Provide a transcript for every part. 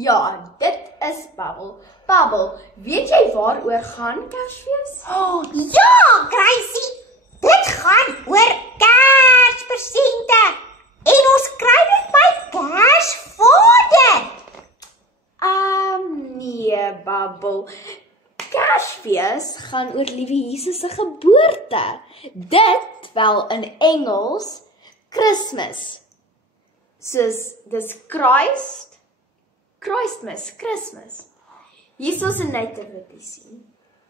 Ja, dit is Babbel. Babbel, weet jy waaroor gaan Kersfees? Oh, ja, Gracie, dit gaan oor Kerspresente. En ons kry dit by Kersvader. Nee, Babbel. Kersfees gaan oor liewe Jesus se geboorte. Dit wel in Engels Christmas. Soos dis Christmas. Hier's 'n nativity scene.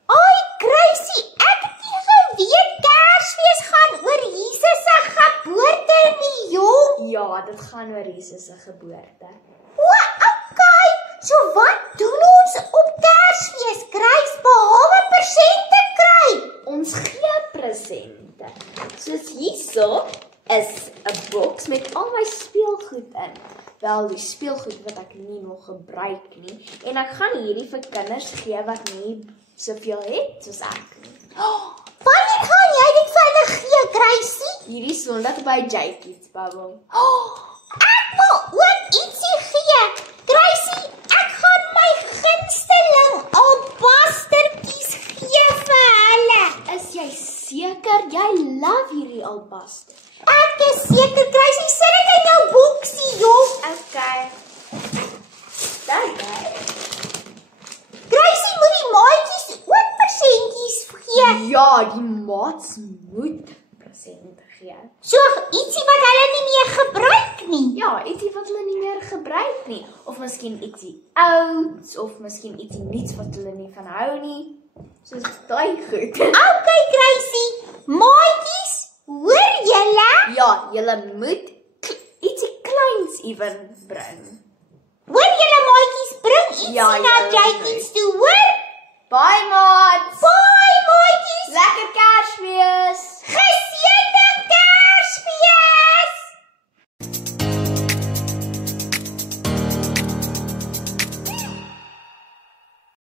Ai, Gracie, ek het nie geweet Kersfees gaan oor Jesus se geboorte nie, joh. Ja, dit gaan oor Jesus se geboorte. O, okay. So wat doen ons op Kersfees, Grace, behalwe presente kry? Ons gee presente. Soos hierso is 'n boks met al my speelgoed in. Wel, die speelgoed wat ek nie nog gebruik nie. En ek gaan hierdie vir kinders gee wat nie soveel het soos ek nie. Wanneer gaan jy dit vir hulle gee, Gracie? Hierdie Sondag by Jackies, Babbel. Ek wil ook ietsie gee. Gracie, ek gaan my gunsteling albastertjies gee vir hulle. Is jy seker? Jy love hierdie albaster. Ek is seker, Gracie, sit dit in jou boksie, joh. Okay. Dankie. Gracie, moet die maatjies ook persentjies gee. Ja, die maats moet presente gee. So ietsie wat hulle nie meer gebruik nie. Ja, ietsie wat hulle nie meer gebruik nie. Of miskien ietsie ouds, of miskien ietsie nuuts wat hulle nie van hou nie. Soos daai goed. Okay, Gracie, maatjies, hoor julle? Ja, julle moet ietsie kleins ewen bring. Hoor julle maatjies, bring ietsie Ja, na julle Jackies toe, hoor? Bye, maats!